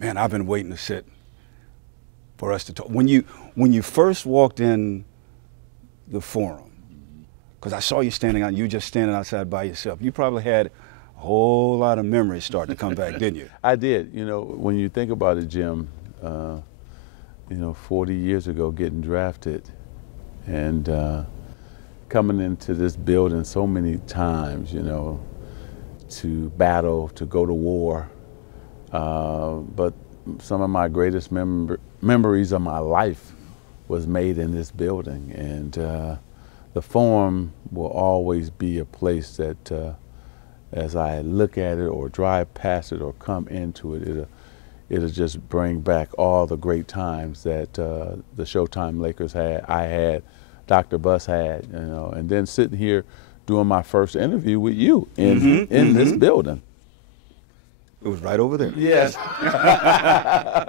Man, I've been waiting to sit for us to talk. When you first walked in the forum, because I saw you standing out, you just standing outside by yourself. You probably had a whole lot of memories start to come back, didn't you? I did. You know, when you think about it, Jim, you know, 40 years ago, getting drafted and coming into this building so many times, you know, to battle, to go to war. But some of my greatest memories of my life was made in this building. And the Forum will always be a place that as I look at it or drive past it or come into it, it'll just bring back all the great times that the Showtime Lakers had, I had, Dr. Buss had, you know, and then sitting here doing my first interview with you in this building. It was right over there. Yes.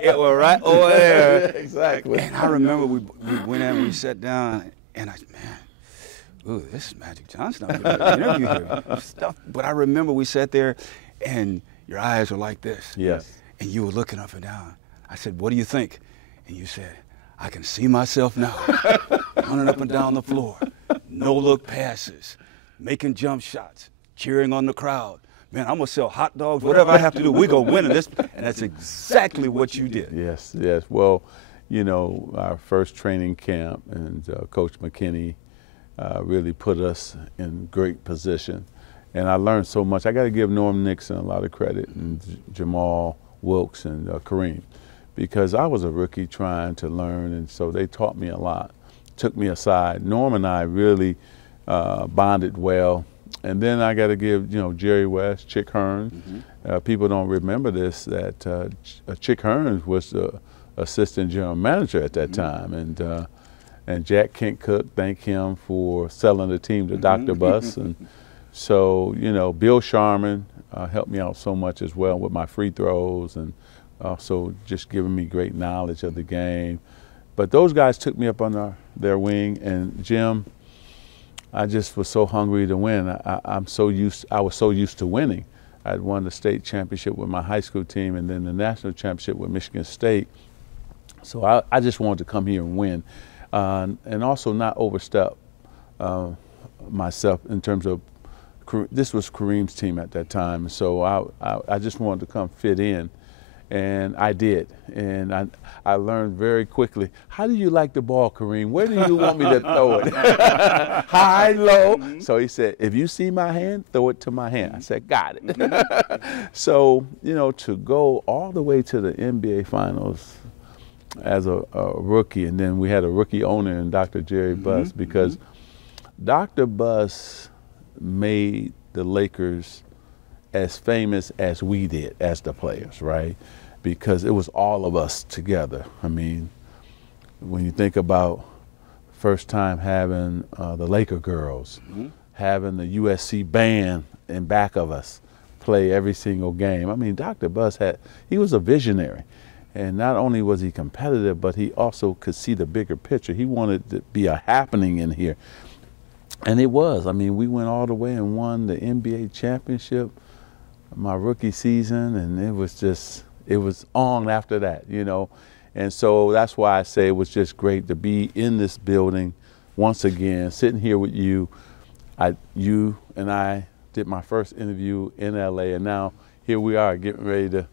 It was right over there. Exactly. And I remember we went in, we sat down, and man, ooh, this is Magic Johnson. I'm going to interview here. Stuff. But I remember we sat there, and your eyes were like this. Yes. And you were looking up and down. I said, what do you think? And you said, I can see myself now, running up and down the floor, no-look passes, making jump shots, cheering on the crowd. Man, I'm going to sell hot dogs, whatever I have to do. We're going to win this. And that's exactly what you did. Yes, yes. Well, you know, our first training camp and Coach McKinney really put us in great position. And I learned so much. I got to give Norm Nixon a lot of credit and Jamal Wilkes and Kareem, because I was a rookie trying to learn, and so they taught me a lot, took me aside. Norm and I really bonded well. And then I got to give, you know, Jerry West, Chick Hearns. People don't remember this, that Chick Hearns was the assistant general manager at that time. And Jack Kent Cook, thank him for selling the team to Dr. Buss. And so, you know, Bill Sharman helped me out so much as well with my free throws, and also just giving me great knowledge of the game. But those guys took me up on their wing, and Jim, I just was so hungry to win. I was so used to winning. I'd won the state championship with my high school team and then the national championship with Michigan State. So I just wanted to come here and win, and also not overstep myself in terms of, this was Kareem's team at that time. So I just wanted to come fit in. And I did, and I learned very quickly, how do you like the ball, Kareem? Where do you want me to throw it? High, low? So he said, if you see my hand, throw it to my hand. I said, got it. So, you know, to go all the way to the NBA Finals as a rookie, and then we had a rookie owner in Dr. Jerry Buss, because Dr. Buss made the Lakers as famous as we did as the players, right? Because it was all of us together. I mean, when you think about first time having the Laker girls, having the USC band in back of us play every single game. I mean, Dr. Buss he was a visionary. And not only was he competitive, but he also could see the bigger picture. He wanted to be a happening in here. And it was. I mean, we went all the way and won the NBA championship my rookie season, and it was on after that, you know. And so that's why I say it was just great to be in this building once again, sitting here with you. You and I did my first interview in LA, and now here we are getting ready to,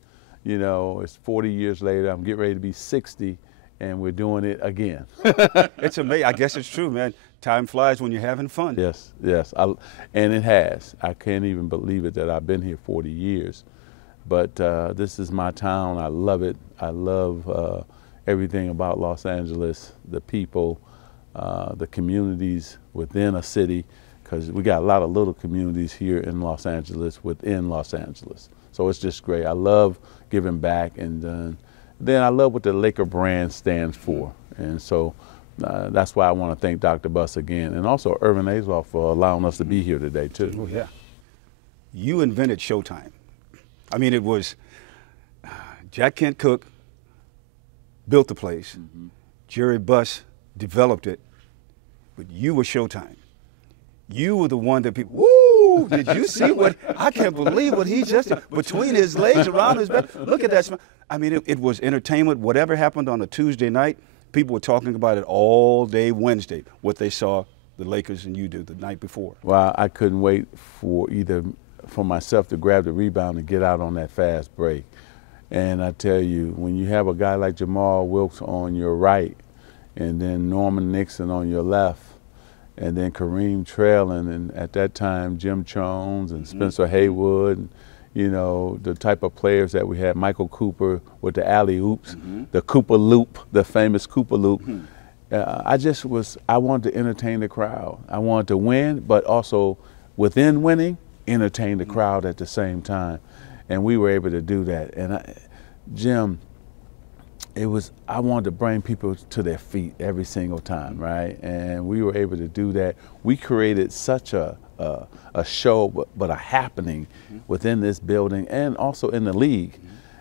you know, it's 40 years later, I'm getting ready to be 60, and we're doing it again. It's amazing. I guess it's true, man. Time flies when you're having fun. Yes, yes, and it has. I can't even believe it that I've been here 40 years. But this is my town. I love it. I love everything about Los Angeles, the people, the communities within a city, because we got a lot of little communities here in Los Angeles within Los Angeles. So it's just great. I love giving back, and then I love what the Laker brand stands for. And so that's why I want to thank Dr. Buss again, and also Earvin Johnson for allowing us to be here today, too. Oh, yeah. You invented Showtime. I mean, it was Jack Kent Cook built the place. Jerry Buss developed it, but you were Showtime. You were the one that people, woo, Ooh, did you see what? I can't believe what he just did. Between his legs, around his back. Look at that smile. I mean, it was entertainment. Whatever happened on a Tuesday night, people were talking about it all day Wednesday, what they saw the Lakers and you do the night before. Well, I couldn't wait for myself to grab the rebound and get out on that fast break. And I tell you, when you have a guy like Jamal Wilkes on your right, and then Norman Nixon on your left, and then Kareem trailing, and at that time Jim Jones and Spencer Haywood, and, you know, the type of players that we had, Michael Cooper with the alley-oops, the Cooper Loop, the famous Cooper Loop. I wanted to entertain the crowd. I wanted to win, but also within winning, entertain the crowd at the same time. And we were able to do that. And Jim, I wanted to bring people to their feet every single time, right? And we were able to do that. We created such a show, but a happening within this building and also in the league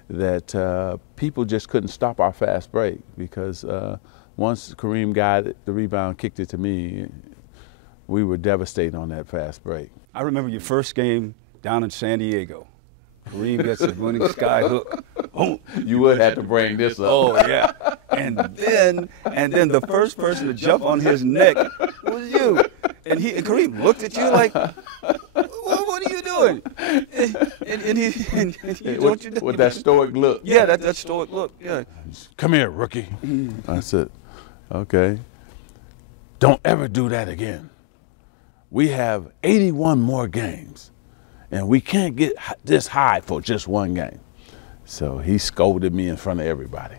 that people just couldn't stop our fast break, because once Kareem got the rebound, kicked it to me, we were devastated on that fast break. I remember your first game down in San Diego. Kareem gets the winning sky hook. Boom. You would have to bring this up. Oh yeah. And then the first person to jump on his neck was you. And Kareem looked at you like, what are you doing? With that stoic look. Yeah, that stoic look. Yeah. Come here, rookie. I said, okay. Don't ever do that again. We have 81 more games, and we can't get this high for just one game. So he scolded me in front of everybody.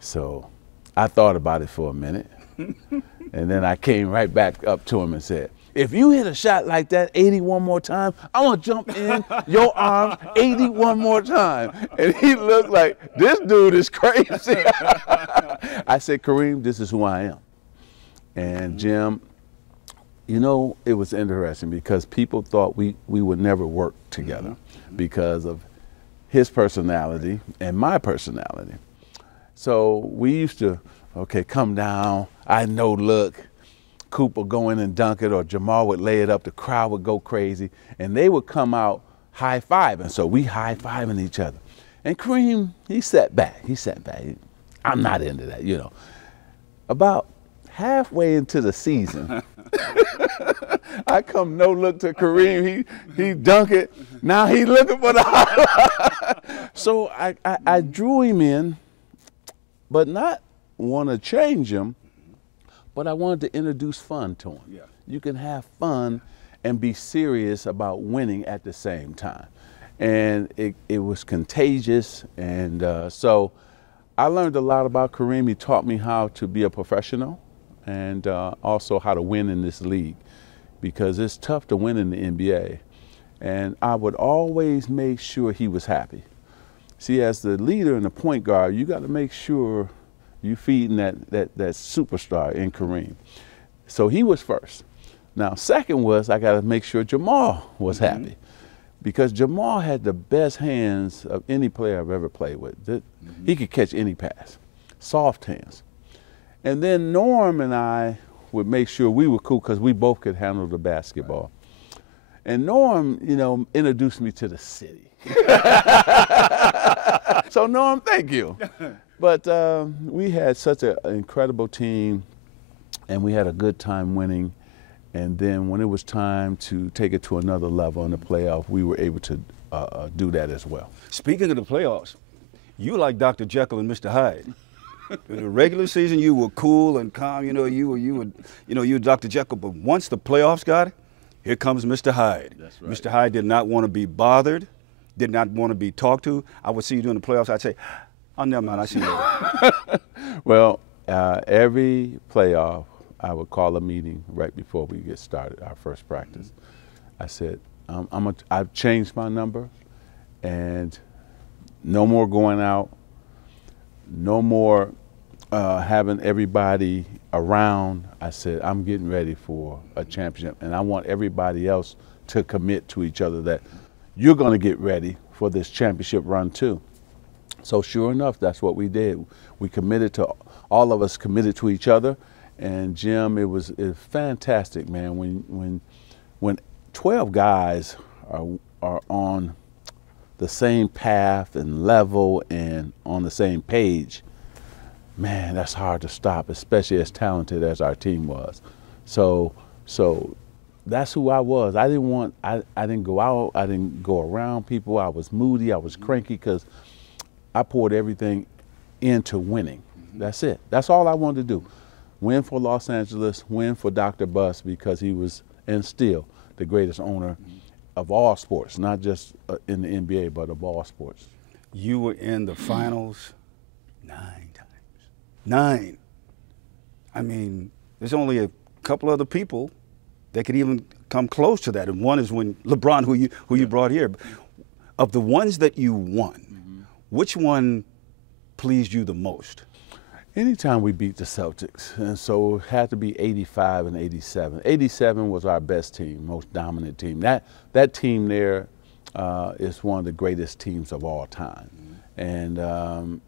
So I thought about it for a minute, and then I came right back up to him and said, if you hit a shot like that 81 more times, I want to jump in your arms 81 more times. And he looked like, this dude is crazy. I said, Kareem, this is who I am. And Jim, you know, it was interesting because people thought we would never work together because of his personality and my personality. So we used to, okay, come down, I know, look, Coop would go in and dunk it, or Jamal would lay it up, the crowd would go crazy, and they would come out high-fiving. So we high-fiving each other. And Kareem, he sat back. I'm not into that, you know. About halfway into the season, I come no look to Kareem, he dunk it, now he looking for the highlight. So I drew him in, but not want to change him, but I wanted to introduce fun to him. Yeah. You can have fun and be serious about winning at the same time. And it was contagious, and so I learned a lot about Kareem. He taught me how to be a professional, and also how to win in this league, because it's tough to win in the NBA. And I would always make sure he was happy. See, as the leader and the point guard, you got to make sure you feeding that superstar in Kareem. So he was first. Now, second was I got to make sure Jamal was happy, because Jamal had the best hands of any player I've ever played with. He could catch any pass, soft hands. And then Norm and I would make sure we were cool because we both could handle the basketball. And Norm, you know, introduced me to the city. So Norm, thank you. But we had such an incredible team, and we had a good time winning. And then when it was time to take it to another level in the playoff, we were able to do that as well. Speaking of the playoffs, you like Dr. Jekyll and Mr. Hyde. In the regular season, you were cool and calm. You were Dr. Jekyll. But once the playoffs got it, here comes Mr. Hyde. That's right. Mr. Hyde did not want to be bothered, did not want to be talked to. I would see you during the playoffs. I'd say, oh, never mind, I see you. Well, every playoff, I would call a meeting right before we get started, our first practice. I said, I've changed my number, and no more going out, no more having everybody around. I said, I'm getting ready for a championship, and I want everybody else to commit to each other that you're going to get ready for this championship run too. So sure enough, that's what we did. We committed to, all of us committed to each other. And Jim, it was fantastic, man. When 12 guys are on the same path and level and on the same page, man, that's hard to stop, especially as talented as our team was. So that's who I was. I didn't go out, I didn't go around people. I was moody, I was cranky, because I poured everything into winning. That's it. That's all I wanted to do. Win for Los Angeles, win for Dr. Buss, because he was, and still, the greatest owner of all sports, not just in the NBA, but of all sports. You were in the finals 9 times. 9. I mean, there's only a couple other people that could even come close to that. And one is when LeBron, who you brought here. Of the ones that you won, which one pleased you the most? Anytime we beat the Celtics, and so it had to be 85 and 87. 87 was our best team, most dominant team. That team there is one of the greatest teams of all time. And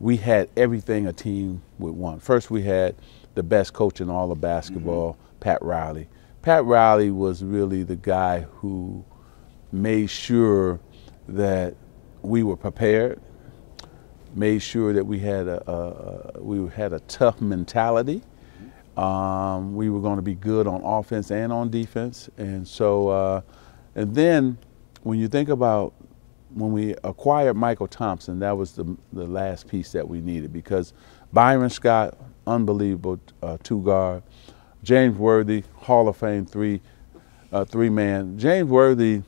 we had everything a team would want. First, we had the best coach in all of basketball, Pat Riley. Pat Riley was really the guy who made sure that we were prepared, made sure that we had a tough mentality. We were going to be good on offense and on defense. And so, and then when you think about when we acquired Michael Thompson, that was the last piece that we needed, because Byron Scott, unbelievable two-guard. James Worthy, Hall of Fame three-man. James Worthy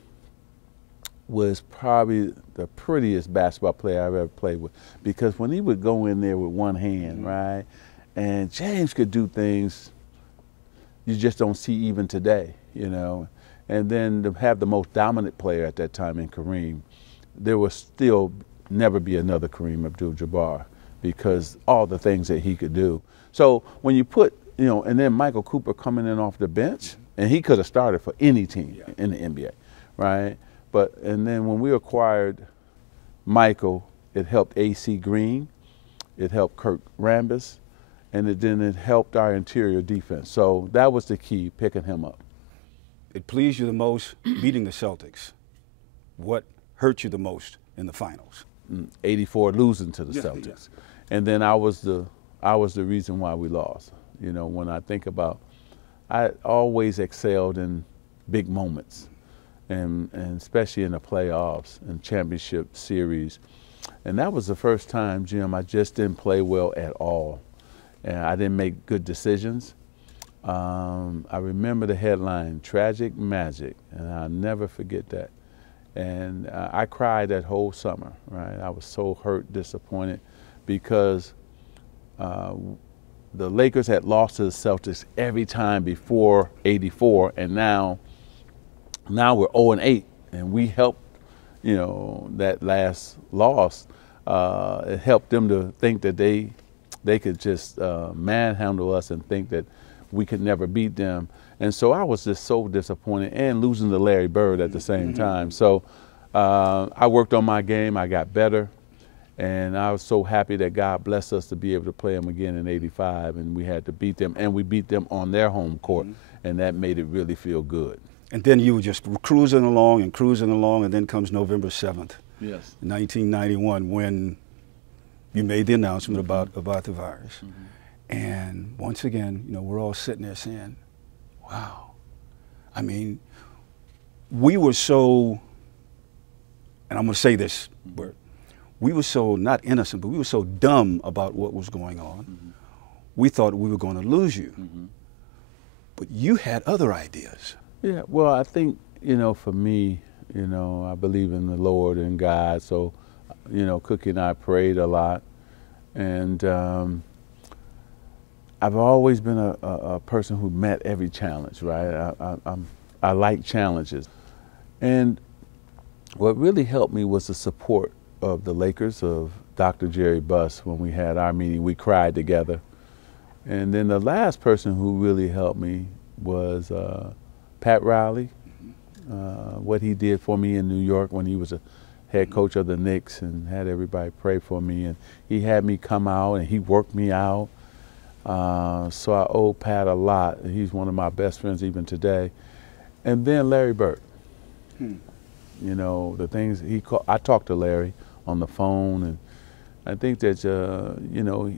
was probably the prettiest basketball player I've ever played with, because when he would go in there with one hand, right, and James could do things you just don't see even today, you know. And then to have the most dominant player at that time in Kareem, there will still never be another Kareem Abdul-Jabbar, because all the things that he could do. So when you put, you know, and then Michael Cooper coming in off the bench, and he could have started for any team in the NBA, right? But, and then when we acquired Michael, it helped A.C. Green, it helped Kurt Rambis, and then it helped our interior defense. So that was the key, picking him up. It pleased you the most beating the Celtics. What hurt you the most in the finals? 84, losing to the Celtics. And then I was the reason why we lost. You know, when I think about, I always excelled in big moments, and especially in the playoffs and championship series. And that was the first time, Jim, I just didn't play well at all. And I didn't make good decisions. I remember the headline, Tragic Magic, and I'll never forget that. And I cried that whole summer, right? I was so hurt, disappointed, because the Lakers had lost to the Celtics every time before '84, and now we're 0-8, and we helped, you know, that last loss. It helped them to think that they could just manhandle us and think that we could never beat them. And so I was just so disappointed, and losing to Larry Bird at the same time. So I worked on my game, I got better, and I was so happy that God blessed us to be able to play them again in '85, and we had to beat them, and we beat them on their home court, and that made it really feel good. And then you were just cruising along, and then comes November 7th, yes, 1991, when you made the announcement about the virus. And once again, you know, we're all sitting there saying, wow. I mean, we were so, and I'm going to say this word, we were so not innocent, but we were so dumb about what was going on. We thought we were going to lose you. But you had other ideas. Yeah, well, I think, you know, for me, you know, I believe in the Lord and God, so, you know, Cookie and I prayed a lot. And I've always been a person who met every challenge, right? I like challenges. And what really helped me was the support of the Lakers, of Dr. Jerry Buss. When we had our meeting, we cried together. And then the last person who really helped me was Pat Riley, what he did for me in New York when he was a head coach of the Knicks and had everybody pray for me. And he had me come out and he worked me out. So I owe Pat a lot. He's one of my best friends even today. And then Larry Bird. Hmm. You know, the things I talked to Larry on the phone, and I think that, you know,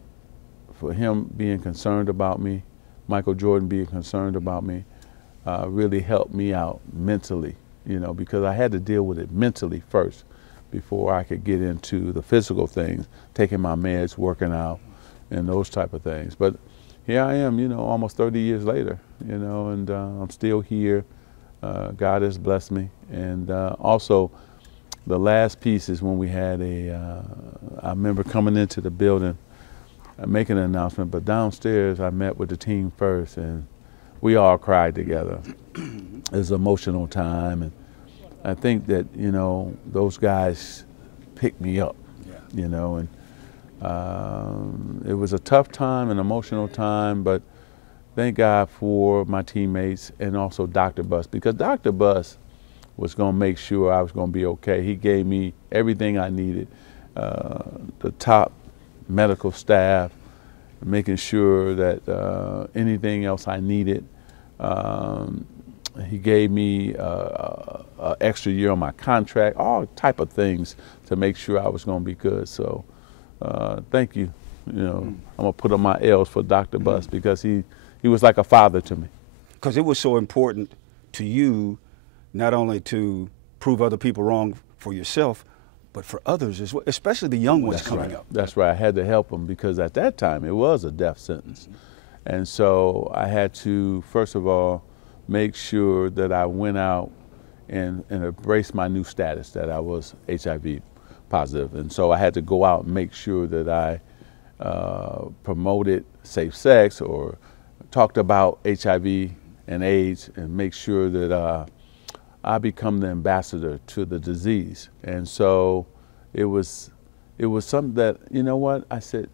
for him being concerned about me, Michael Jordan being concerned about me, really helped me out mentally, you know, because I had to deal with it mentally first before I could get into the physical things, taking my meds, working out, and those type of things. But here I am, you know, almost 30 years later, you know, and I'm still here. God has blessed me. And also, the last piece is when we had I remember coming into the building, making an announcement, but downstairs I met with the team first, and we all cried together. It was an emotional time, and I think that, you know, those guys picked me up, you know, and it was a tough time, an emotional time, but thank God for my teammates and also Dr. Buss, because Dr. Buss was going to make sure I was going to be okay. He gave me everything I needed, the top medical staff, making sure that anything else I needed. He gave me an extra year on my contract, all type of things to make sure I was going to be good. So thank you. You know, I'm going to put on my L's for Dr. Buss, because he was like a father to me. Because it was so important to you, not only to prove other people wrong for yourself, but for others as well, especially the young ones coming up. That's right. I had to help them, because at that time it was a death sentence. And so I had to, first of all, make sure that I went out and embraced my new status, that I was HIV positive. And so I had to go out and make sure that I promoted safe sex or talked about HIV and AIDS, and make sure that I become the ambassador to the disease. And so it was something that, you know what, I said,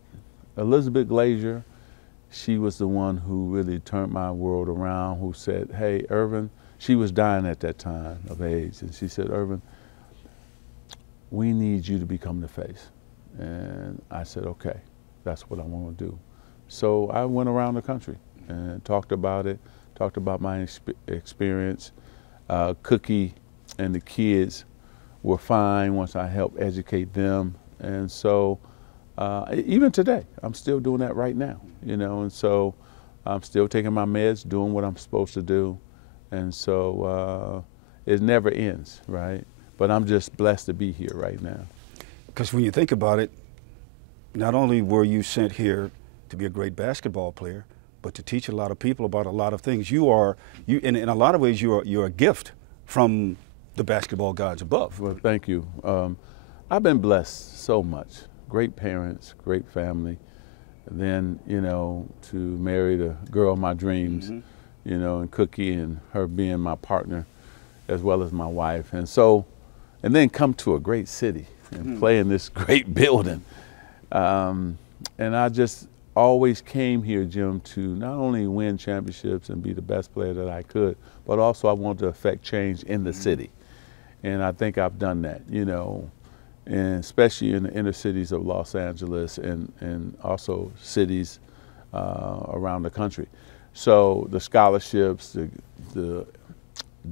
Elizabeth Glazier, she was the one who really turned my world around, who said, hey, Earvin, she was dying at that time of AIDS, and she said, Earvin, we need you to become the face. And I said, okay, that's what I want to do. So I went around the country and talked about it, talked about my experience. Cookie and the kids were fine once I helped educate them. And so even today, I'm still doing that right now, you know, and so I'm still taking my meds, doing what I'm supposed to do. And so it never ends, right? But I'm just blessed to be here right now. Because when you think about it, not only were you sent here to be a great basketball player, but to teach a lot of people about a lot of things. In a lot of ways, you're a gift from the basketball gods above. Well, thank you. I've been blessed so much. Great parents, great family. And then, you know, to marry the girl of my dreams, you know, and Cookie, and her being my partner as well as my wife. And so, and then come to a great city and play in this great building. And I just always came here, Jim, to not only win championships and be the best player that I could, but also I wanted to affect change in the city. And I think I've done that, you know, and especially in the inner cities of Los Angeles and also cities around the country. So the scholarships, the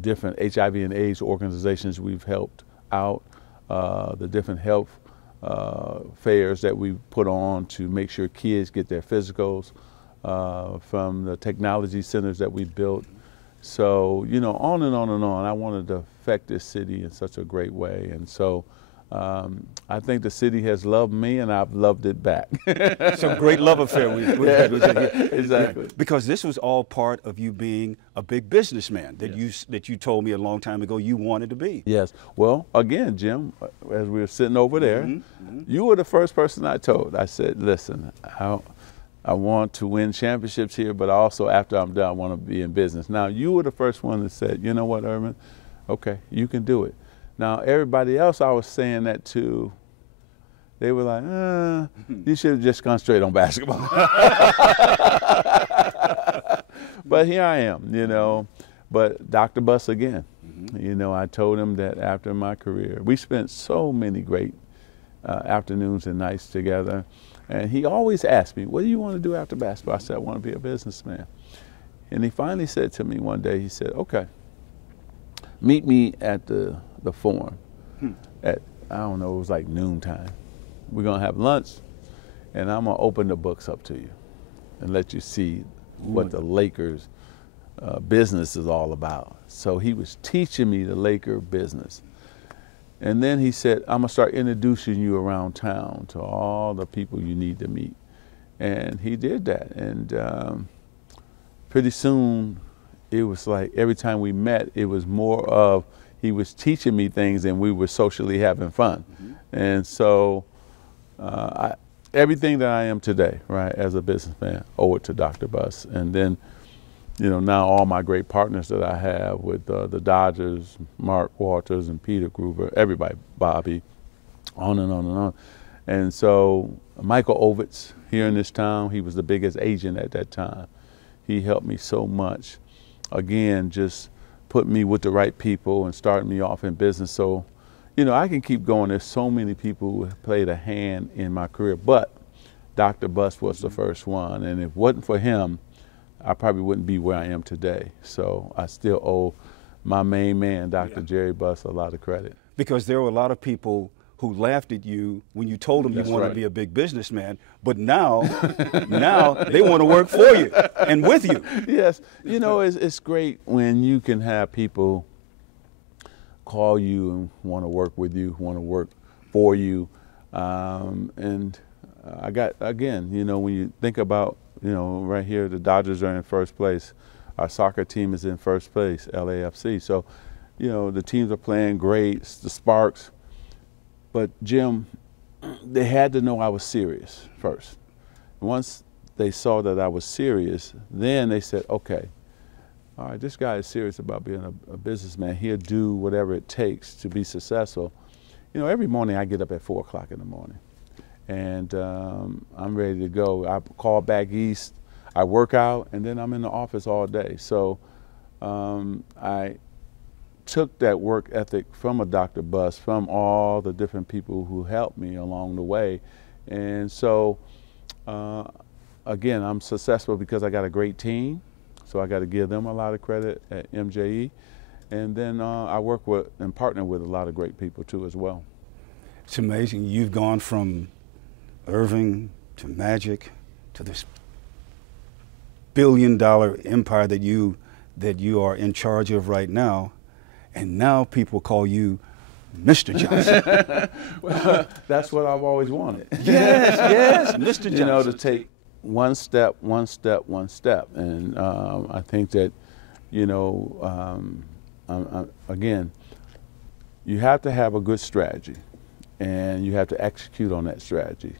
different HIV and AIDS organizations we've helped out, the different health fairs that we put on to make sure kids get their physicals, from the technology centers that we built. So, you know, on and on and on. I wanted to affect this city in such a great way. And so I think the city has loved me, and I've loved it back. So great love affair. Exactly. Because this was all part of you being a big businessman that you told me a long time ago you wanted to be. Yes. Well, again, Jim, as we were sitting over there, you were the first person I told. I said, listen, I want to win championships here, but also after I'm done, I want to be in business. Now, you were the first one that said, you know what, Earvin, okay, you can do it. Now, everybody else I was saying that to, they were like, you should have just gone straight on basketball. But here I am, you know. But Dr. Buss again, you know, I told him that after my career, we spent so many great afternoons and nights together. And he always asked me, what do you want to do after basketball? I said, I want to be a businessman. And he finally said to me one day, he said, okay, meet me at the Forum at, I don't know, it was like noontime. We're gonna have lunch, and I'm gonna open the books up to you and let you see what the Lakers business is all about. So he was teaching me the Laker business. And then he said, I'm gonna start introducing you around town to all the people you need to meet. And he did that. And pretty soon, it was like every time we met, it was more of he was teaching me things and we were socially having fun. And so everything that I am today, right, as a businessman, owe it to Dr. Buss. And then, you know, now all my great partners that I have with the Dodgers, Mark Walters and Peter Groover, everybody, Bobby, on and on and on. And so Michael Ovitz here in this town, he was the biggest agent at that time. He helped me so much. Again, just put me with the right people and started me off in business. So, you know, I can keep going. There's so many people who have played a hand in my career, but Dr. Buss was the first one. And if it wasn't for him, I probably wouldn't be where I am today. So I still owe my main man, Dr. Jerry Buss, a lot of credit. Because there were a lot of people who laughed at you when you told them you wanted to be a big businessman, but now, now they want to work for you and with you. Yes, you know, it's great when you can have people call you and want to work with you, want to work for you. And I got, again, you know, when you think about, you know, right here, the Dodgers are in first place. Our soccer team is in first place, LAFC. So, you know, the teams are playing great, the Sparks. But Jim, they had to know I was serious first. Once they saw that I was serious, then they said, okay, all right, this guy is serious about being a businessman. He'll do whatever it takes to be successful. You know, every morning I get up at 4 o'clock in the morning. And I'm ready to go. I call back east, I work out, and then I'm in the office all day. So I took that work ethic from a Dr. Buss, from all the different people who helped me along the way. And so, again, I'm successful because I got a great team. So I got to give them a lot of credit at MJE. And then I work with and partner with a lot of great people too as well. It's amazing. You've gone from Earvin to Magic to this billion-dollar empire that you are in charge of right now, and now people call you Mr. Johnson. Well, that's what I've always wanted. Yes, yes, Mr. Johnson. You know, to take one step, one step, one step, and I think that, you know, again, you have to have a good strategy, and you have to execute on that strategy.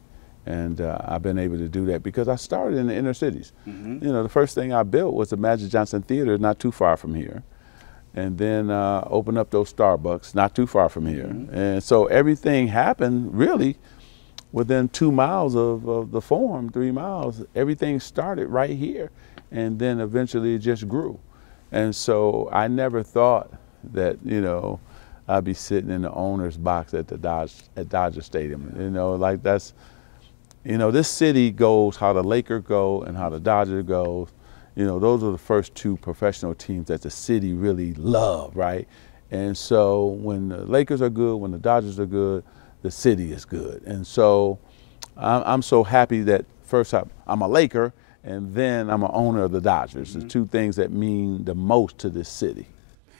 And I've been able to do that because I started in the inner cities. You know, the first thing I built was the Magic Johnson Theater not too far from here. And then opened up those Starbucks not too far from here. And so everything happened really within 2 miles of the Forum, 3 miles. Everything started right here. And then eventually it just grew. And so I never thought that, you know, I'd be sitting in the owner's box at the Dodger Stadium. You know, like that's, you know, this city goes how the Lakers go and how the Dodgers goes. You know, those are the first two professional teams that the city really love, right? And so when the Lakers are good, when the Dodgers are good, the city is good. And so I'm so happy that first I'm a Laker and then I'm an owner of the Dodgers, the two things that mean the most to this city.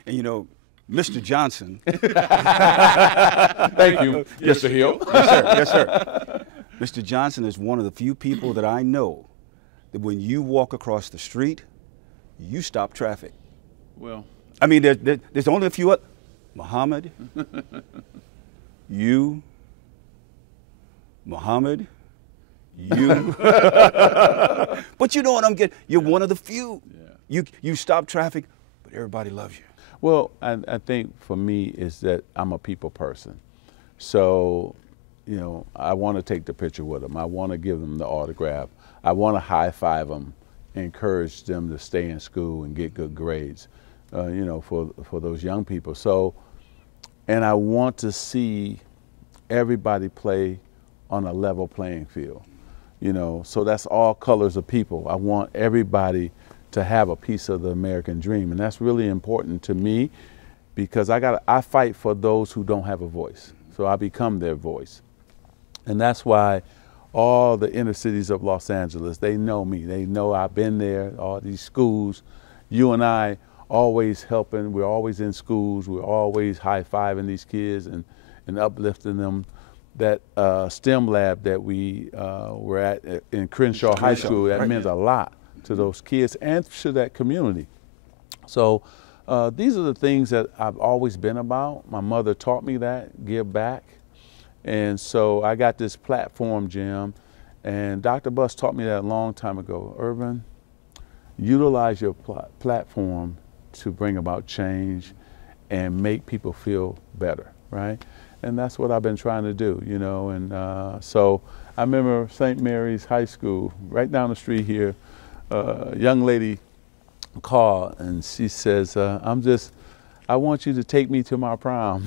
And you know, Mr. Johnson. Thank you, Mr. Hill. Yes, sir. Yes, sir. Mr. Johnson is one of the few people that I know that when you walk across the street, you stop traffic. Well, I mean, there's only a few other. Muhammad, you, Muhammad, you. But you know what I'm getting? You're one of the few. Yeah. You stop traffic, but everybody loves you. Well, I think for me is that I'm a people person. So, you know, I want to take the picture with them. I want to give them the autograph. I want to high five them, encourage them to stay in school and get good grades, you know, for those young people. So, and I want to see everybody play on a level playing field, you know. So that's all colors of people. I want everybody to have a piece of the American dream, and that's really important to me. because I fight for those who don't have a voice. So I become their voice. And that's why all the inner cities of Los Angeles, they know me. They know I've been there, all these schools. You and I always helping. We're always in schools. We're always high-fiving these kids and uplifting them. That STEM lab that we were at in Crenshaw High School, that means a lot to those kids and to that community. So these are the things that I've always been about. My mother taught me that, give back. And so I got this platform, Jim, and Dr. Buss taught me that a long time ago. Earvin, utilize your platform to bring about change and make people feel better, right? And that's what I've been trying to do, you know. And so I remember St. Mary's High School, right down the street here, a young lady called and she says, I want you to take me to my prom.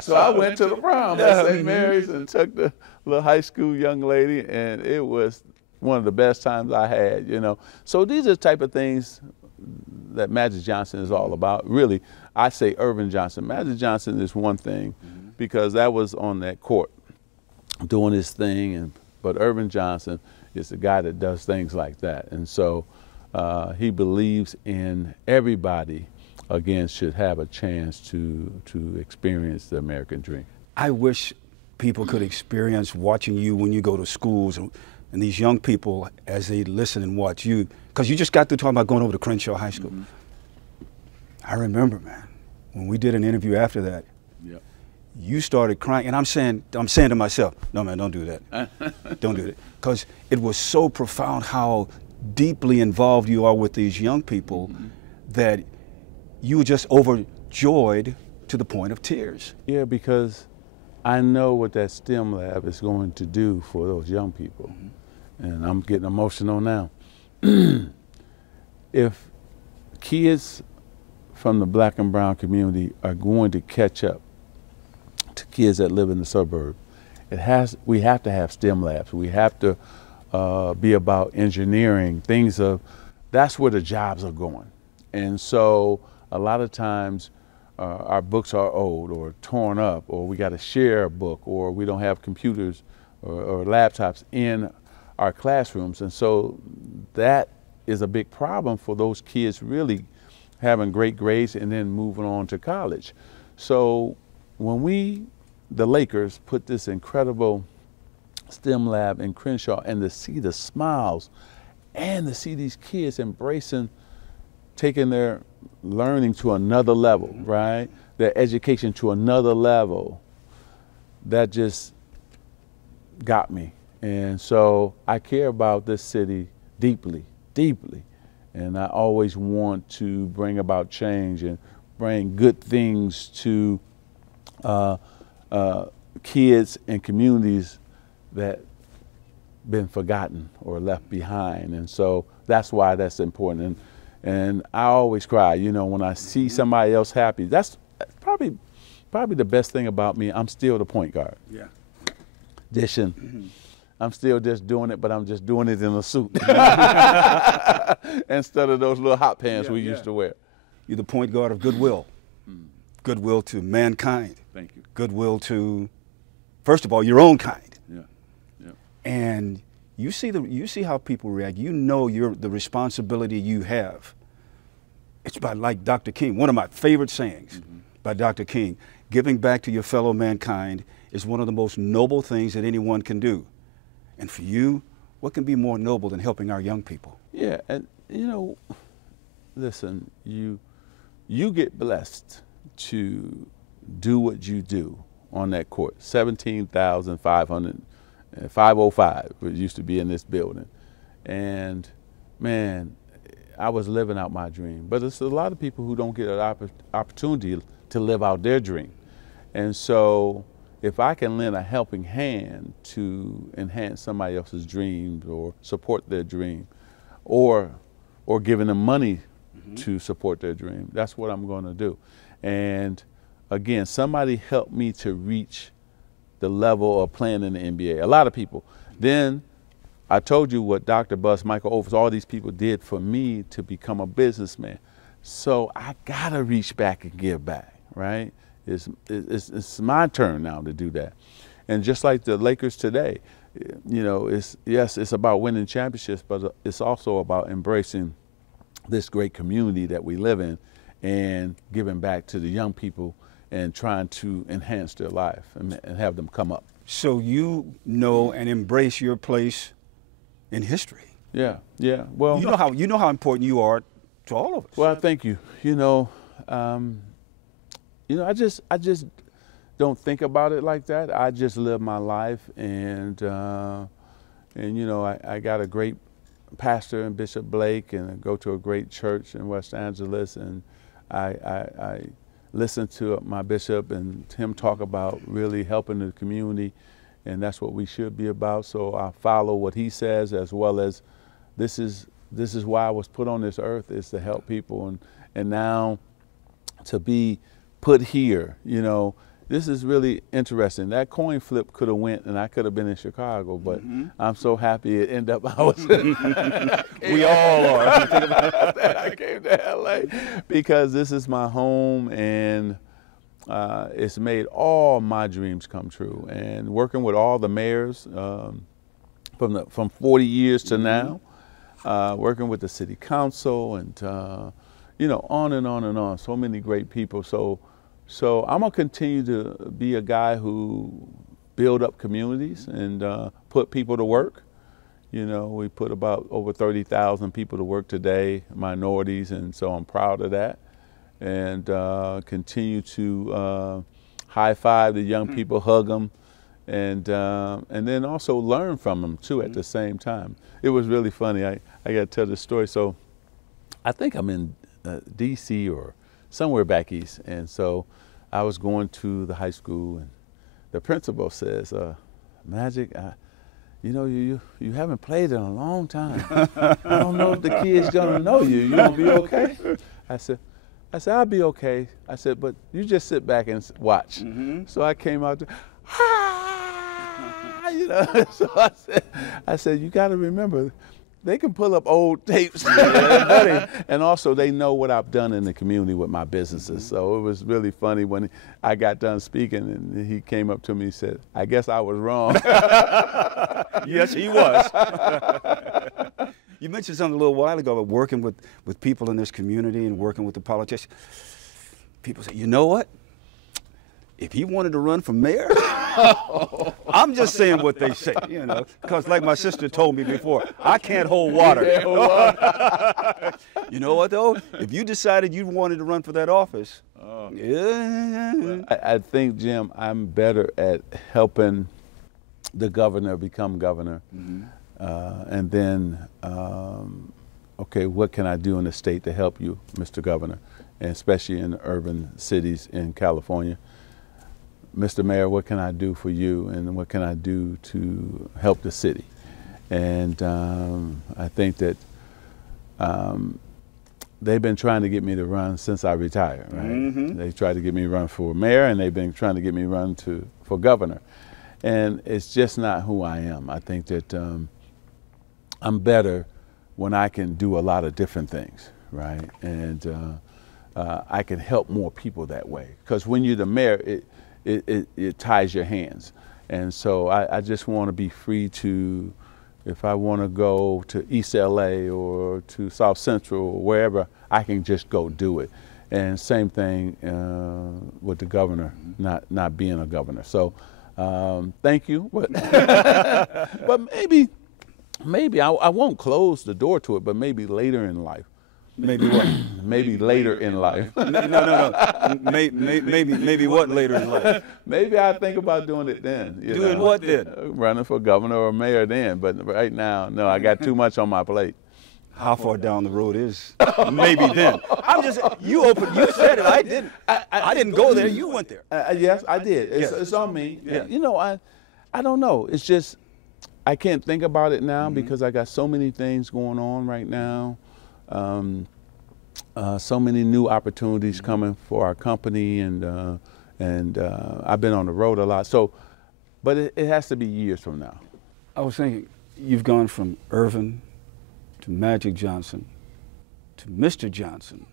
So I went to the prom at St. Mary's and took the little high school young lady, and it was one of the best times I had, you know. So these are the type of things that Magic Johnson is all about. Really, I say Earvin Johnson. Magic Johnson is one thing because that was on that court doing his thing, but Earvin Johnson is the guy that does things like that. And so he believes in everybody, again, should have a chance to experience the American dream. I wish people could experience watching you when you go to schools and these young people as they listen and watch you, because you just got through talking about going over to Crenshaw High School. I remember, man, when we did an interview after that, you started crying, and I'm saying to myself, no, man, don't do that. Don't do that. Because it was so profound how deeply involved you are with these young people that you were just overjoyed to the point of tears. Yeah, because I know what that STEM lab is going to do for those young people. And I'm getting emotional now. If kids from the black and brown community are going to catch up to kids that live in the suburb, we have to have STEM labs. We have to be about engineering, that's where the jobs are going. And so a lot of times our books are old or torn up, or we got to share a book, or we don't have computers or laptops in our classrooms. And so that is a big problem for those kids really having great grades and then moving on to college. So when the Lakers, put this incredible STEM lab in Crenshaw, and to see the smiles and to see these kids embracing, taking their learning to another level, right? Their education to another level, that just got me. And so I care about this city deeply, deeply. And I always want to bring about change and bring good things to kids and communities that been forgotten or left behind. And so that's why that's important. And I always cry, you know, when I see somebody else happy. That's probably the best thing about me. I'm still the point guard. Yeah. Dishing. I'm still just doing it, but I'm just doing it in a suit instead of those little hot pants we used to wear. You're the point guard of goodwill. Goodwill to mankind. Thank you. Goodwill to, first of all, your own kind. Yeah. And you see how people react. You know the responsibility you have. It's about, like Dr. King, one of my favorite sayings by Dr. King, giving back to your fellow mankind is one of the most noble things that anyone can do. And for you, what can be more noble than helping our young people? Yeah, and you know, listen, you get blessed to do what you do on that court. 17,505 it used to be in this building. And man, I was living out my dream. But there's a lot of people who don't get an opportunity to live out their dream. And so if I can lend a helping hand to enhance somebody else's dreams or support their dream, or giving them money to support their dream, that's what I'm going to do. And again, somebody helped me to reach the level of playing in the NBA. A lot of people. Then I told you what Dr. Buss, Michael Overs, all these people did for me to become a businessman. So I gotta reach back and give back, right? It's my turn now to do that. And just like the Lakers today, you know, it's about winning championships, but it's also about embracing this great community that we live in and giving back to the young people and trying to enhance their life and have them come up. So you know and embrace your place in history. Yeah, yeah. Well, you know how important you are to all of us. Well, thank you. I just don't think about it like that. I just live my life, and you know, I got a great pastor in Bishop Blake, and I go to a great church in West Angeles, and I listen to my bishop and him talk about really helping the community, and that's what we should be about. So I follow what he says, as well as this is why I was put on this earth, is to help people, and now to be put here, you know. This is really interesting. That coin flip could have went, and I could have been in Chicago, but I'm so happy it ended up I was. We all are. I came to LA because this is my home, and it's made all my dreams come true. And working with all the mayors from 40 years to now, working with the city council, and you know, on and on and on. So many great people. So I'm gonna continue to be a guy who build up communities and put people to work. You know, we put about over 30,000 people to work today, minorities, and so I'm proud of that. And continue to high five the young people, hug them, and then also learn from them too at the same time. It was really funny. I got to tell this story. So I think I'm in D.C. or somewhere back east, and so I was going to the high school, and the principal says, Magic, you know, you haven't played in a long time. I don't know if the kid's gonna know you. You gonna be okay? I said, I'll be okay. I said, but you just sit back and watch. So I came out there, you know. So I said, you got to remember, they can pull up old tapes, and also they know what I've done in the community with my businesses. So it was really funny when I got done speaking, and he came up to me and said, I guess I was wrong. Yes, he was. You mentioned something a little while ago about working with people in this community and working with the politicians. People say, you know what? If he wanted to run for mayor, I'm just saying what they say, you know, because like my sister told me before, I can't hold water. You know what, though? If you decided you wanted to run for that office, I think, Jim, I'm better at helping the governor become governor. And then, okay, what can I do in the state to help you, Mr. Governor, and especially in the urban cities in California? Mr. Mayor, what can I do for you, and what can I do to help the city? And I think that they've been trying to get me to run since I retired, right? They tried to get me to run for mayor, and they've been trying to get me to run for governor. And it's just not who I am. I think that I'm better when I can do a lot of different things, right? And I can help more people that way. Because when you're the mayor, it ties your hands. And so I just want to be free to, if I want to go to East LA or to South Central or wherever, I can just go do it. And same thing with the governor, not being a governor. So thank you, but maybe I won't close the door to it, but maybe later in life. Maybe what? Maybe later in life. No. Maybe what later in life? Maybe I think about doing it then. Doing what then? Running for governor or mayor then. But right now, no, I got too much on my plate. How far down the road is maybe then? I'm just, you said it, I didn't. I didn't go there, you went there. Yes, I did. It's on me. Yeah. You know, I don't know. It's just, I can't think about it now because I got so many things going on right now. So many new opportunities coming for our company, and I've been on the road a lot. So, but it has to be years from now. I was thinking, you've gone from Earvin to Magic Johnson to Mr. Johnson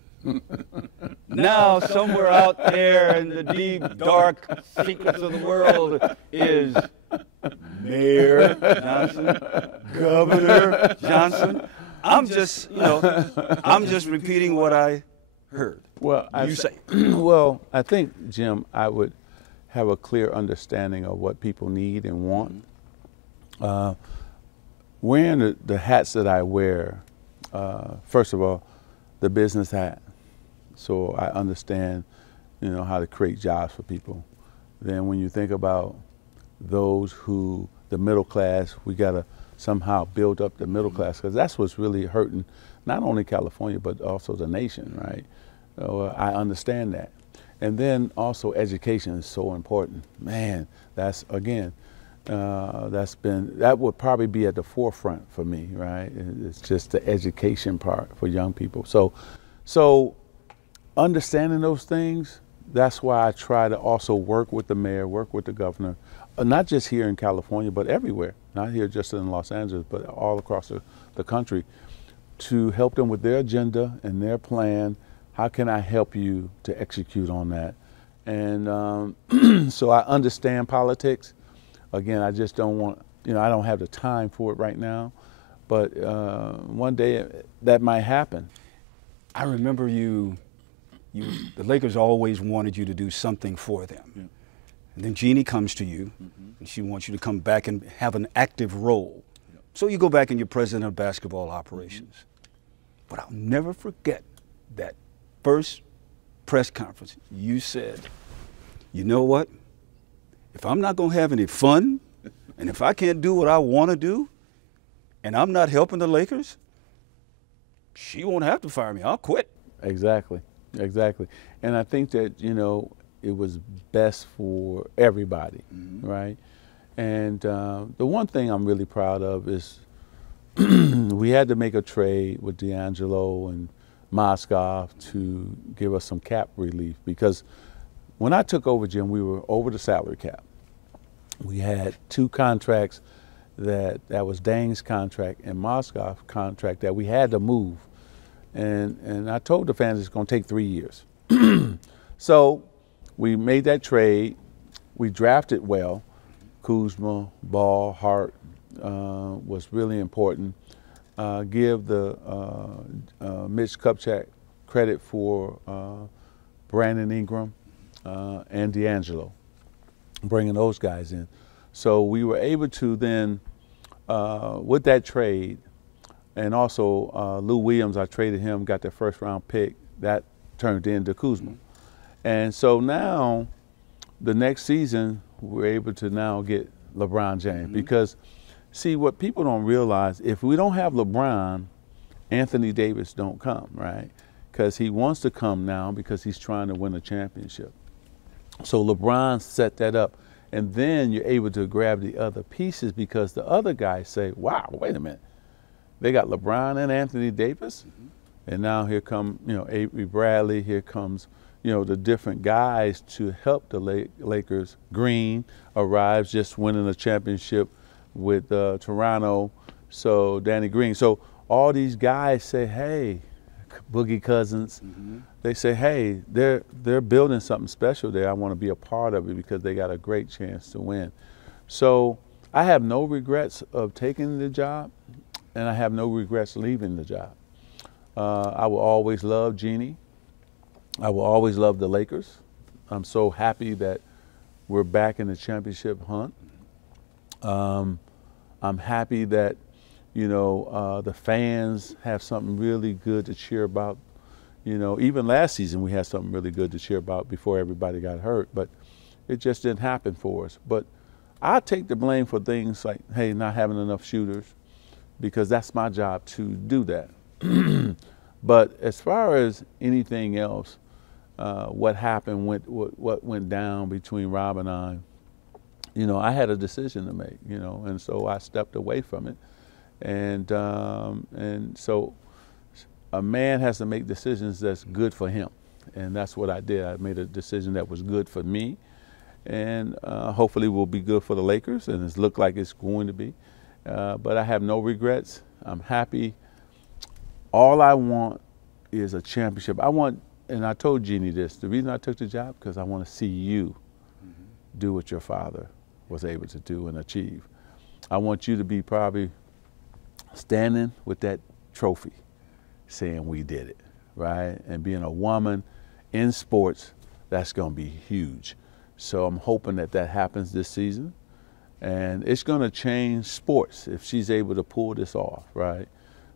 Now, somewhere out there in the deep, dark secrets of the world is Mayor Johnson, Governor Johnson. I'm just, I'm just repeating what I heard. Well, you say. Well, I think, Jim, I would have a clear understanding of what people need and want. Wearing the hats that I wear, first of all, the business hat, so I understand, how to create jobs for people. Then when you think about those who, the middle class, we got to somehow build up the middle class, because that's what's really hurting not only California but also the nation, right? I understand that. And then also education is so important. Man, that's, again, that would probably be at the forefront for me, right? It's just the education part for young people. So understanding those things, that's why I try to also work with the mayor, work with the governor, not just here in California, but everywhere, not here just in Los Angeles, but all across the country, to help them with their agenda and their plan. How can I help you to execute on that? And so I understand politics. Again, I just don't want, I don't have the time for it right now, but one day that might happen. I remember the Lakers always wanted you to do something for them. Yeah. And then Jeannie comes to you, and she wants you to come back and have an active role. Yeah. So you go back and you're president of basketball operations. But I'll never forget that first press conference. You said, you know what? If I'm not going to have any fun, and if I can't do what I want to do, and I'm not helping the Lakers, she won't have to fire me. I'll quit. Exactly. And I think that, it was best for everybody, right? And the one thing I'm really proud of is we had to make a trade with D'Angelo and Mozgov to give us some cap relief, because when I took over, Jim, we were over the salary cap. We had two contracts that was Dang's contract and Mozgov's contract that we had to move. And I told the fans it's going to take 3 years. So we made that trade. We drafted well. Kuzma, Ball, Hart was really important. Give the Mitch Kupchak credit for Brandon Ingram and D'Angelo, bringing those guys in. So we were able to then, with that trade, and also Lou Williams, I traded him, got the first round pick, that turned into Kuzma. And so now, the next season, we're able to now get LeBron James. Because, see, what people don't realize, if we don't have LeBron, Anthony Davis don't come, right? Because he wants to come now because he's trying to win a championship. So LeBron set that up. And then you're able to grab the other pieces, because the other guys say, wow, wait a minute. They got LeBron and Anthony Davis. And now here come, Avery Bradley, here comes, the different guys to help the Lakers. Green arrives, just winning a championship with Toronto, so Danny Green. So all these guys say, hey, Boogie Cousins, they say, hey, they're building something special there. I want to be a part of it because they got a great chance to win. So I have no regrets of taking the job, and I have no regrets leaving the job. I will always love Jeannie. I will always love the Lakers. I'm so happy that we're back in the championship hunt. I'm happy that, the fans have something really good to cheer about. Even last season we had something really good to cheer about before everybody got hurt, but it just didn't happen for us. But I take the blame for things like, hey, not having enough shooters, because that's my job to do that. But as far as anything else, what happened, what went down between Rob and I had a decision to make, and so I stepped away from it. And so a man has to make decisions that's good for him. And that's what I did. I made a decision that was good for me, and hopefully will be good for the Lakers, and it's looked like it's going to be. But I have no regrets. I'm happy. All I want is a championship. I want, and I told Jeannie this, the reason I took the job, because I want to see you do what your father was able to do and achieve. I want you to be probably standing with that trophy saying we did it, right? And being a woman in sports, that's going to be huge. So I'm hoping that that happens this season. And it's going to change sports if she's able to pull this off, right?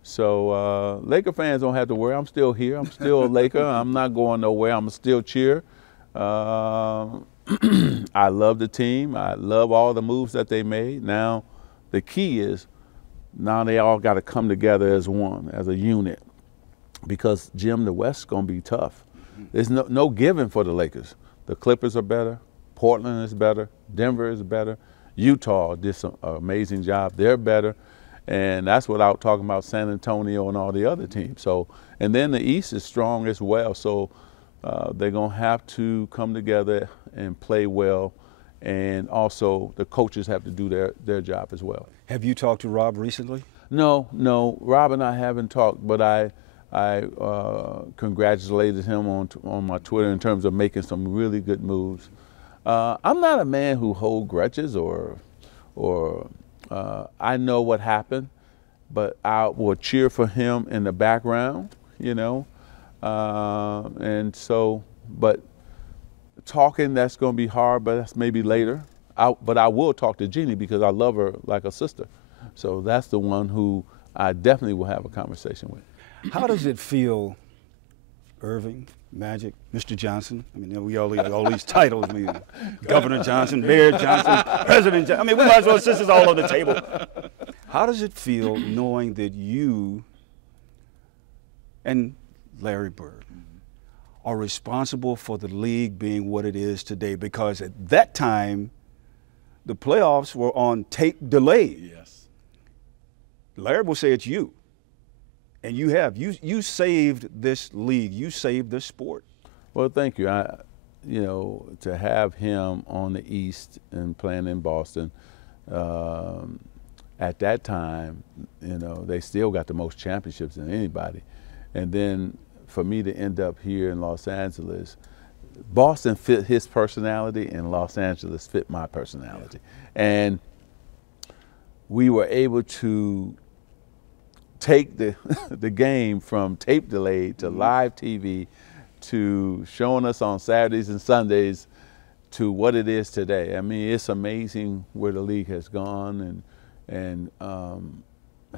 So Laker fans don't have to worry. I'm still here. I'm still a Laker. I'm not going nowhere. I'm still cheer. I love the team. I love all the moves that they made. Now, the key is now they all got to come together as one, as a unit, because, Jim, the West is going to be tough. There's no giving for the Lakers. The Clippers are better. Portland is better. Denver is better. Utah did some amazing job. They're better. And that's without talking about San Antonio and all the other teams. So, and then the East is strong as well. So they're going to have to come together and play well. And also the coaches have to do their job as well. Have you talked to Rob recently? No. Rob and I haven't talked, but I congratulated him on my Twitter in terms of making some really good moves. I'm not a man who holds grudges or I know what happened, but I will cheer for him in the background, you know. And so, but talking, that's going to be hard, but that's maybe later. But I will talk to Jeannie because I love her like a sister. So that's the one who I definitely will have a conversation with. How does it feel, Earvin, Magic, Mr. Johnson? I mean, we all these titles. I mean, Governor Johnson, Mayor Johnson, President Johnson. I mean, we might as well sit this all on the table. How does it feel knowing that you and Larry Bird are responsible for the league being what it is today? Because at that time, the playoffs were on tape delay. Yes. Larry will say it's you. And you saved this league. You saved this sport. Well, thank you. You know, to have him on the East and playing in Boston, at that time, you know, they still got the most championships than anybody. And then for me to end up here in Los Angeles, Boston fit his personality and Los Angeles fit my personality. And we were able to take the game from tape delayed to live TV to showing us on Saturdays and Sundays to what it is today. I mean, it's amazing where the league has gone and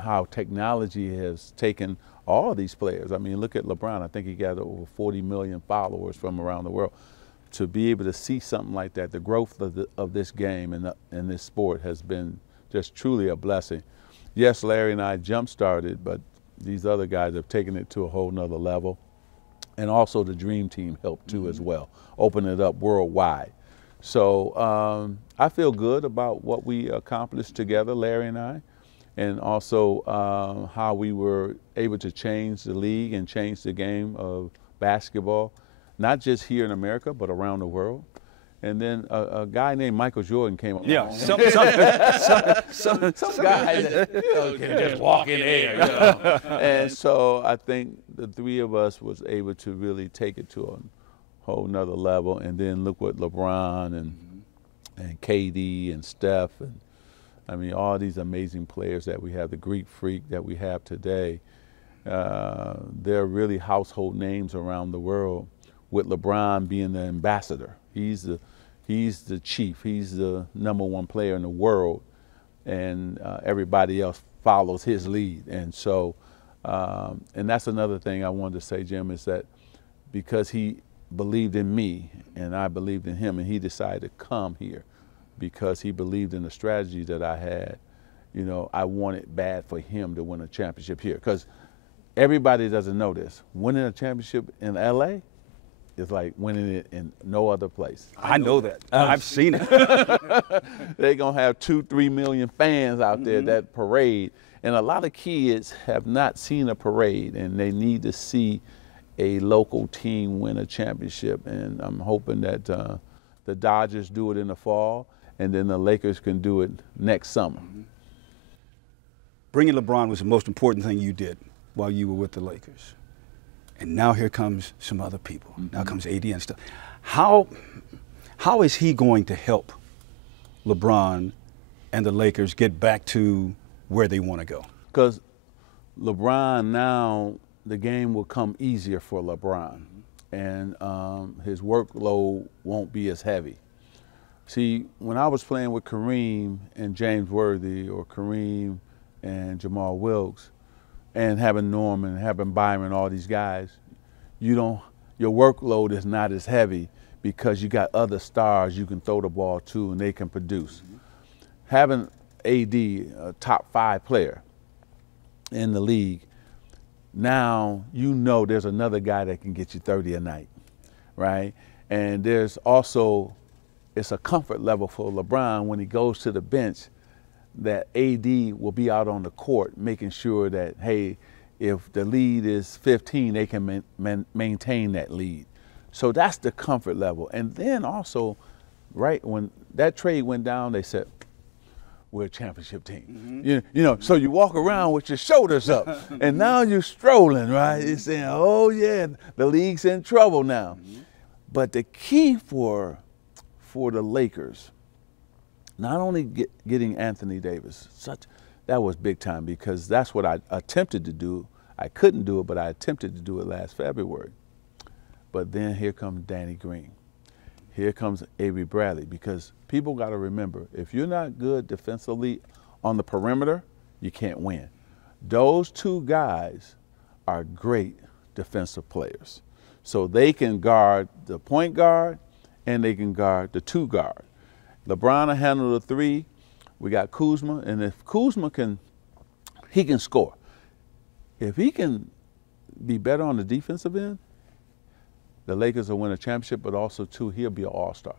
how technology has taken all these players. I mean, look at LeBron. I think he got over 40 million followers from around the world. To be able to see something like that, the growth of this game and this sport has been just truly a blessing. Yes, Larry and I jump-started, but these other guys have taken it to a whole nother level. And also the Dream Team helped too as well, open it up worldwide. So I feel good about what we accomplished together, Larry and I, and also how we were able to change the league and change the game of basketball, not just here in America, but around the world. And then a guy named Michael Jordan came along. Yeah, some guy that, you know, can just walk in there. You know? And so I think the three of us was able to really take it to a whole nother level. And then look what LeBron and KD and Steph and I mean all these amazing players that we have, the Greek Freak that we have today. They're really household names around the world. With LeBron being the ambassador, he's the chief. He's the #1 player in the world, and everybody else follows his lead. And so, and that's another thing I wanted to say, Jim, is that because he believed in me and I believed in him, and he decided to come here because he believed in the strategy that I had. You know, I wanted bad for him to win a championship here because everybody doesn't know this. Winning a championship in LA is like winning it in no other place. I know that. I've seen it. They're going to have 2-3 million fans out there, that parade. And a lot of kids have not seen a parade, and they need to see a local team win a championship. And I'm hoping that the Dodgers do it in the fall, and then the Lakers can do it next summer. Bringing LeBron was the most important thing you did while you were with the Lakers. and now here comes some other people. Now comes AD and stuff. How is he going to help LeBron and the Lakers get back to where they want to go? Because LeBron now, the game will come easier for LeBron, and his workload won't be as heavy. See, when I was playing with Kareem and James Worthy, or Kareem and Jamal Wilkes, and having Norman, having Byron, all these guys, your workload is not as heavy because you got other stars you can throw the ball to and they can produce. Having AD, a top 5 player in the league, now you know there's another guy that can get you 30 a night, right? And there's also, it's a comfort level for LeBron when he goes to the bench that AD will be out on the court making sure that, hey, if the lead is 15, they can maintain that lead. So that's the comfort level. And then also, right, when that trade went down, they said, we're a championship team. You know, so you walk around with your shoulders up, and now you're strolling, right? You're saying, oh yeah, the league's in trouble now. But the key for the Lakers, not only getting Anthony Davis, that was big time, because that's what I attempted to do. I couldn't do it, but I attempted to do it last February. But then here comes Danny Green. Here comes Avery Bradley, because people got to remember, if you're not good defensively on the perimeter, you can't win. Those two guys are great defensive players. So they can guard the point guard and they can guard the 2 guard. LeBron will handle the 3. We got Kuzma, and if Kuzma he can score. If he can be better on the defensive end, the Lakers will win a championship, but also, too, he'll be an all-star.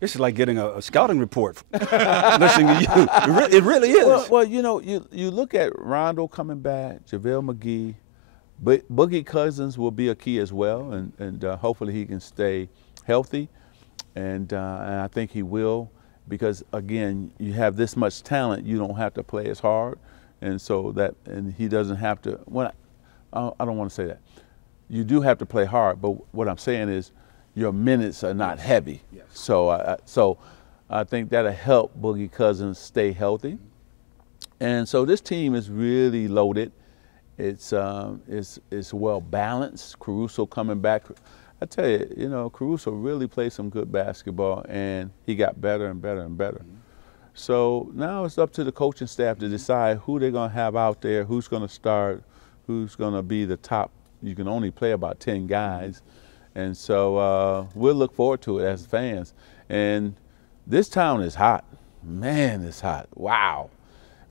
This is like getting a scouting report listening to you. It really is. Well, you know, you look at Rondo coming back, JaVale McGee, Boogie Cousins will be a key as well, and hopefully he can stay healthy, and I think he will, because, again, you have this much talent, you don't have to play as hard, and so and he doesn't have to, I don't want to say that. You do have to play hard, but what I'm saying is your minutes are not heavy. Yes. So I think that'll help Boogie Cousins stay healthy. And so this team is really loaded. It's well balanced. Caruso coming back. I tell you, you know, Caruso really played some good basketball, and he got better and better and better. So now it's up to the coaching staff to decide who they're going to have out there, who's going to start, who's going to be the top. You can only play about 10 guys. And so we'll look forward to it as fans. And this town is hot. Man, it's hot. Wow.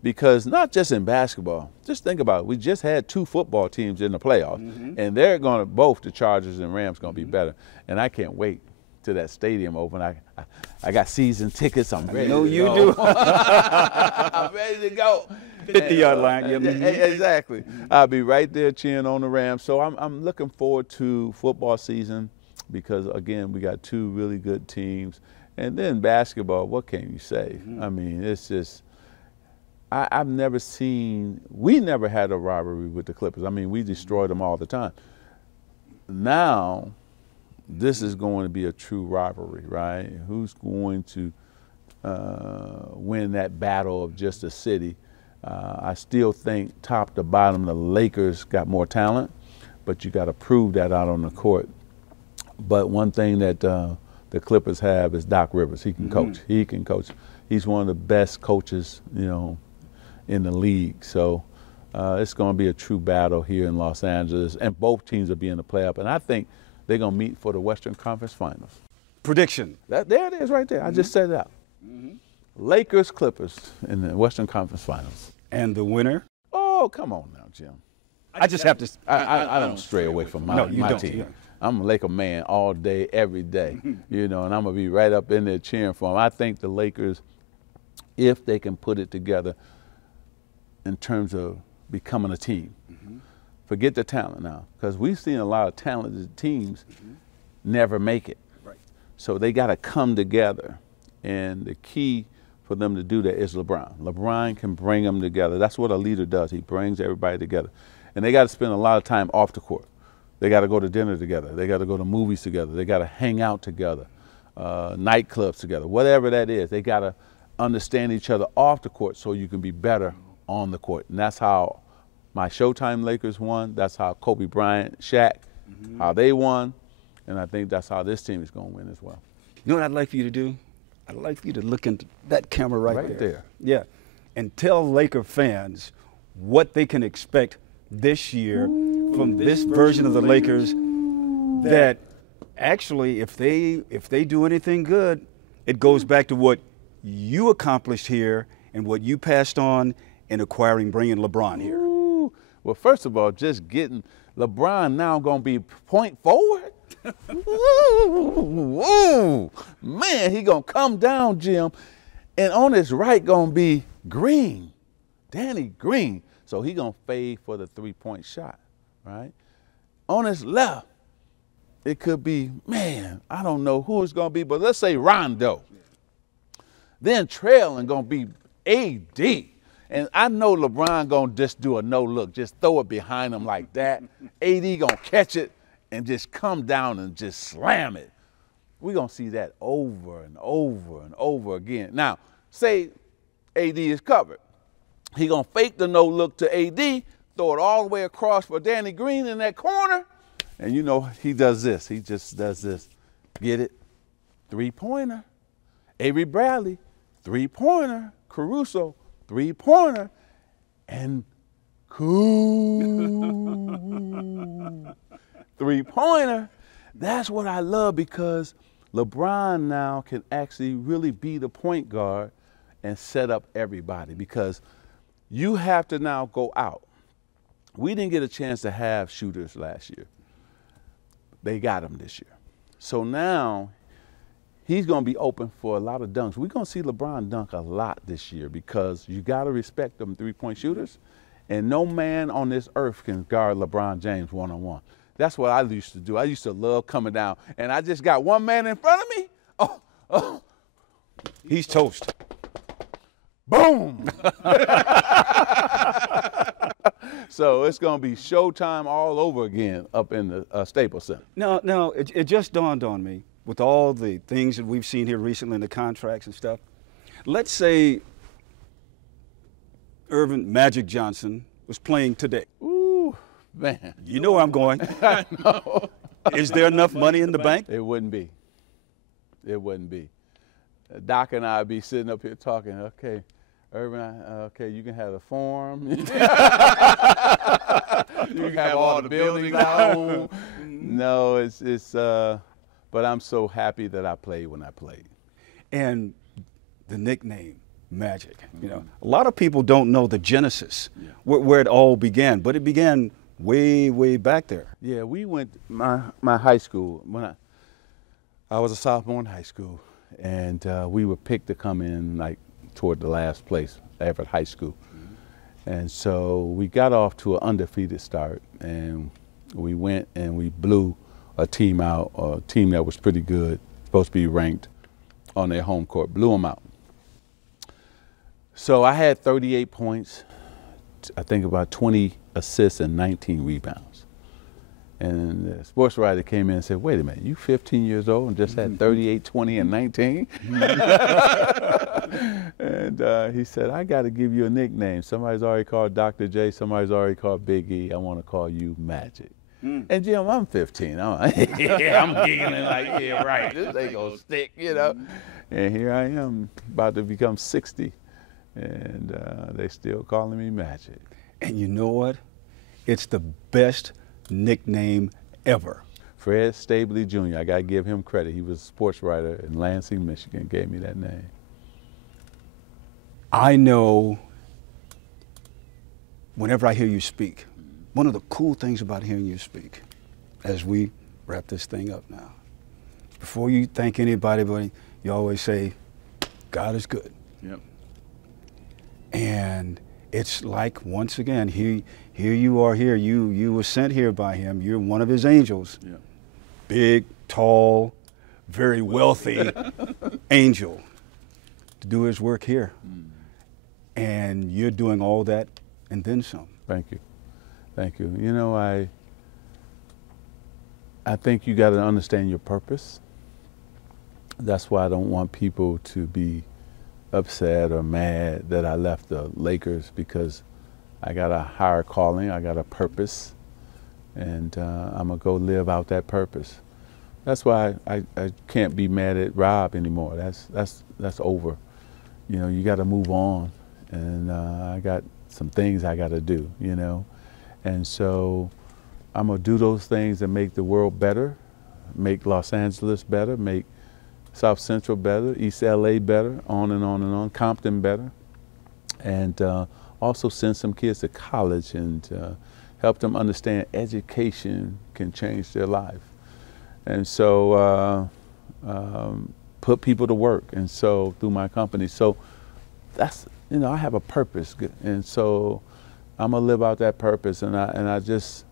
Because not just in basketball. Just think about it. We just had 2 football teams in the playoffs. And they're going to, both the Chargers and Rams, going to be better. And I can't wait till that stadium open. I got season tickets. I'm ready to go. You do. I'm ready to go. 50-yard line. Exactly. I'll be right there cheering on the Rams. So I'm looking forward to football season, because, again, we got 2 really good teams. And then basketball, what can you say? I mean, it's just, I've never seen, we never had a rivalry with the Clippers. I mean, we destroyed them all the time. Now, this is going to be a true rivalry, right? Who's going to win that battle of just a city? I still think top to bottom, the Lakers got more talent, but you got to prove that out on the court. But one thing that the Clippers have is Doc Rivers. He can coach. He can coach. He's one of the best coaches, you know, in the league. So it's going to be a true battle here in Los Angeles, and both teams will be in the playoff. And I think they're going to meet for the Western Conference Finals. Prediction. There it is right there. I just said it out. Lakers, Clippers in the Western Conference Finals. And the winner? Oh, come on now, Jim. I just have to. I don't stray away from my team. Yeah. I'm a Laker man all day, every day, you know, and I'm going to be right up in there cheering for them. I think the Lakers, if they can put it together in terms of becoming a team, forget the talent now, because we've seen a lot of talented teams never make it. Right. So they got to come together, and the key for them to do that is LeBron. LeBron can bring them together. That's what a leader does. He brings everybody together. And they got to spend a lot of time off the court. They got to go to dinner together. They got to go to movies together. They got to hang out together, nightclubs together, whatever that is. They got to understand each other off the court so you can be better on the court. And that's how my Showtime Lakers won. That's how Kobe Bryant, Shaq, how they won. And I think that's how this team is going to win as well. You know what I'd like for you to do? I'd like for you to look into that camera right there. Yeah. And tell Laker fans what they can expect this year from this version of the Lakers, that actually if they do anything good, it goes back to what you accomplished here and what you passed on in bringing LeBron here. Ooh. Well, first of all, just getting LeBron now going to be point forward. Ooh, man, he going to come down, Jim, and on his right going to be Green, Danny Green. So he going to fade for the three-point shot, right? On his left, it could be, man, I don't know who it's going to be, but let's say Rondo. Then trailing going to be AD. And I know LeBron going to just do a no-look, just throw it behind him like that. AD going to catch it and just come down and just slam it. We're going to see that over and over and over again. Now, say AD is covered. He going to fake the no-look to AD, throw it all the way across for Danny Green in that corner. And you know, he does this. He just does this. Get it? Three-pointer. Avery Bradley, three-pointer. Caruso, three-pointer. And cool. Three-pointer. That's what I love, because LeBron now can actually really be the point guard and set up everybody, because you have to now go out. We didn't get a chance to have shooters last year. They got them this year. So now he's going to be open for a lot of dunks. We're going to see LeBron dunk a lot this year, because you got to respect them three-point shooters, and no man on this earth can guard LeBron James one-on-one. That's what I used to do. I used to love coming down, and I just got one man in front of me. Oh. He's toast. Boom. So it's going to be Showtime all over again up in the Staples Center. No, it just dawned on me, with all the things that we've seen here recently in the contracts and stuff. Let's say Earvin Magic Johnson was playing today. Ooh, man. You know where I'm going. I know. Is there enough money in the bank? It wouldn't be. It wouldn't be. Doc and I would be sitting up here talking, okay, Earvin, okay, you can have the farm. You can have all the buildings out. No, but I'm so happy that I played when I played. And the nickname, Magic. You know, a lot of people don't know the genesis, where it all began, but it began way, way back there. Yeah, we went, my high school, when I was a sophomore in high school, and we were picked to come in like toward the last place, Everett High School. And so we got off to an undefeated start, and we went and we blew a team out, a team that was pretty good, supposed to be ranked on their home court, blew them out. So I had 38 points, I think about 20 assists and 19 rebounds. And the sports writer came in and said, wait a minute, you 15 years old and just had 38, 20, and 19? And he said, I got to give you a nickname. Somebody's already called Dr. J, somebody's already called Big E. I want to call you Magic. And Jim, I'm 15. I'm giggling like, yeah, right, this ain't going to stick, you know. And here I am, about to become 60, and they still calling me Magic. And you know what? It's the best nickname ever. Fred Stabley Jr., I got to give him credit. He was a sports writer in Lansing, Michigan, gave me that name. I know whenever I hear you speak, one of the cool things about hearing you speak, as we wrap this thing up now, before you thank anybody, you always say, God is good. Yep. And it's like, once again, here you are here. You were sent here by him. You're one of his angels. Yep. Big, tall, very wealthy angel to do his work here. And you're doing all that and then some. Thank you. Thank you. You know, I think you got to understand your purpose. That's why I don't want people to be upset or mad that I left the Lakers, because I got a higher calling, I got a purpose, and I'm gonna go live out that purpose. That's why I can't be mad at Rob anymore. That's over. You know, you got to move on, and I got some things I got to do. You know, and so I'm gonna do those things that make the world better, make Los Angeles better, make South Central better, East LA better, on and on and on, Compton better, and also send some kids to college and help them understand education can change their life. And so put people to work, and so through my company. So that's, you know, I have a purpose, and so I'm gonna live out that purpose. And I just,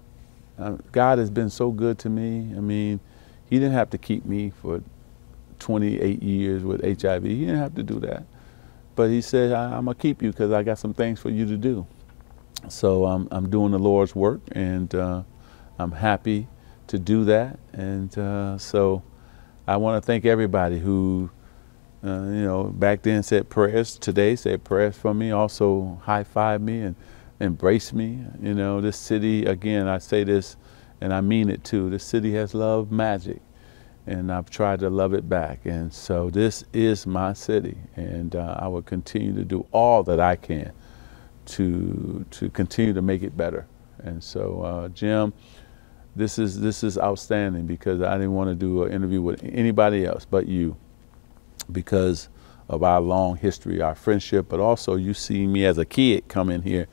God has been so good to me. I mean, He didn't have to keep me for 28 years with HIV. He didn't have to do that. But He said, I'm gonna keep you because I got some things for you to do. So I'm doing the Lord's work, and I'm happy to do that. And so I want to thank everybody who, you know, back then said prayers, today said prayers for me, also high-five me and embrace me. You know, this city, again, I say this and I mean it too, this city has loved magic, and I've tried to love it back. And so this is my city, and I will continue to do all that I can to continue to make it better. And so Jim, this is outstanding, because I didn't want to do an interview with anybody else but you, because of our long history, our friendship, but also you see me as a kid come in here,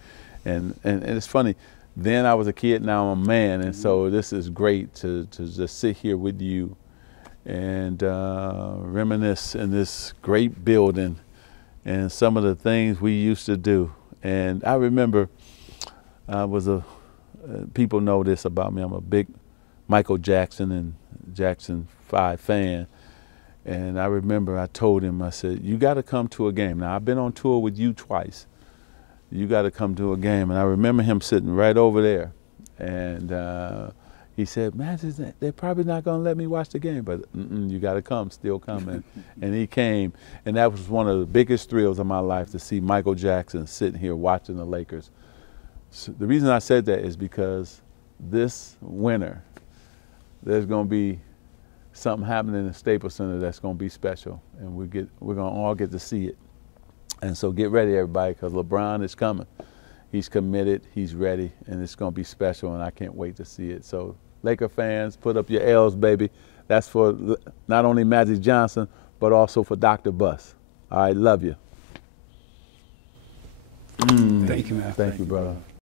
and it's funny, then I was a kid, now I'm a man, and so this is great to just sit here with you and reminisce in this great building and some of the things we used to do. And I remember I was people know this about me, I'm a big Michael Jackson and Jackson 5 fan. And I remember I told him, I said, you got to come to a game. Now, I've been on tour with you twice. You got to come to a game. And I remember him sitting right over there. And he said, man, they're probably not going to let me watch the game, but you got to come, still come. And he came. And that was one of the biggest thrills of my life, to see Michael Jackson sitting here watching the Lakers. So the reason I said that is because this winter, there's going to be something happening in the Staples Center that's going to be special, and we're going to all get to see it. And so get ready, everybody, because LeBron is coming. He's committed, he's ready, and it's going to be special, and I can't wait to see it. So Laker fans, put up your L's, baby. That's for not only Magic Johnson, but also for Dr. Buss. All right, love you. Thank you, man. Thank you, brother.